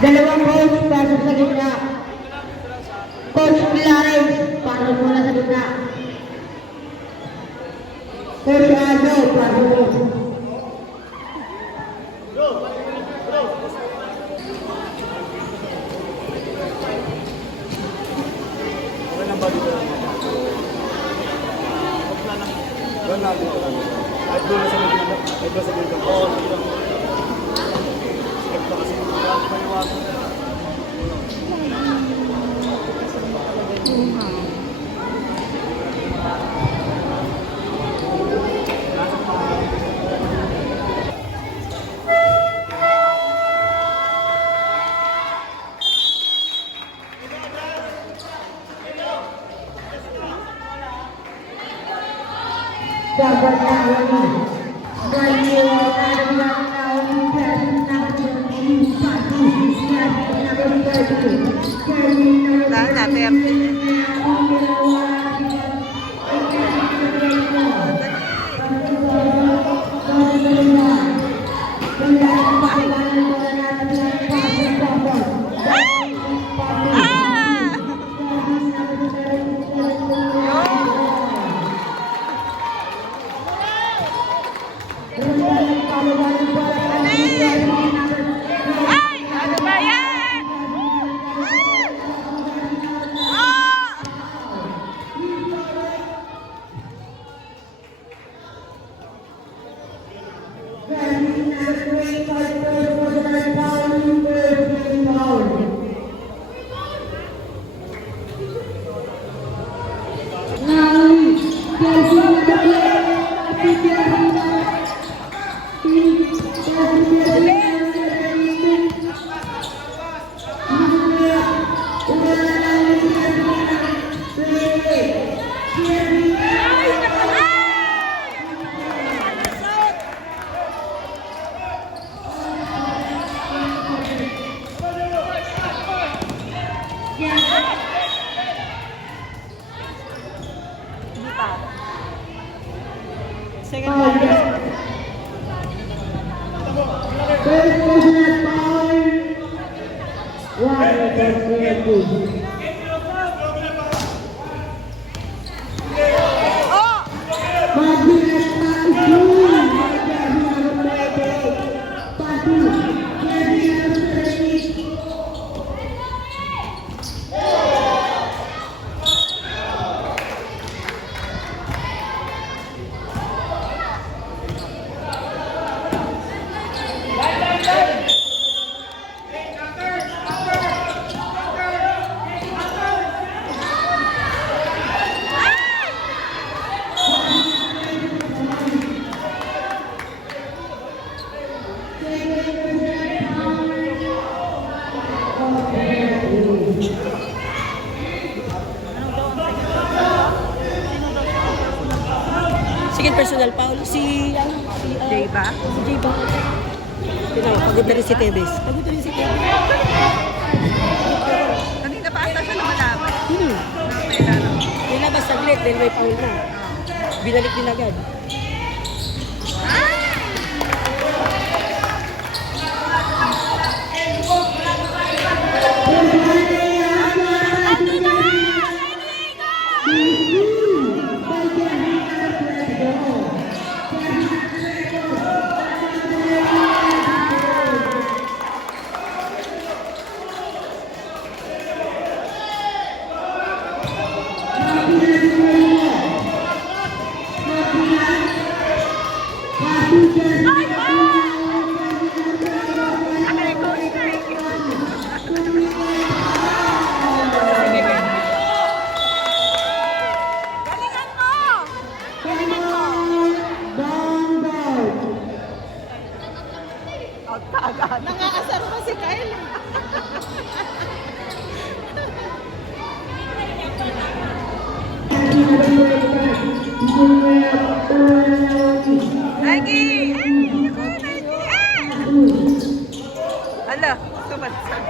Dalawang coach, pasok sa gitna. Coach Clarence, pasok muna sa gitna. Coach Azo, pasok mo. Dapat lagi. Bayu ada di belakang dan nak satu Sige, personal foul. Si Jay ba? Si Jay ba? Tinawa, pagod na rin si Tevez. Pagod na rin si Tevez. Kanina pa ata siya lumalaban. Nilabas saglit, dahil may foul na. Binalik din agad. Nangaasar pa si Kyle. Lagi! Hala, tumatsak.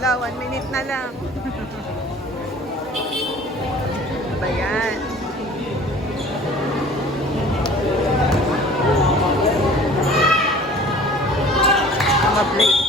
Wala, 1 minute na lang. ba yan? Mga blade.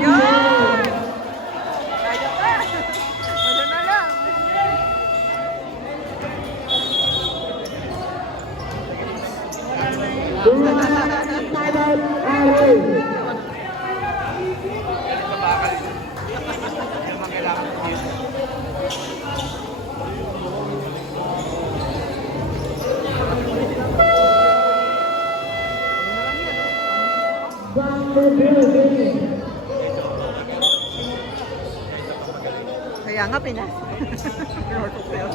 Yun! Kaya pa! Wala na lang. Kaya nga pinas. Pinortok ko yun.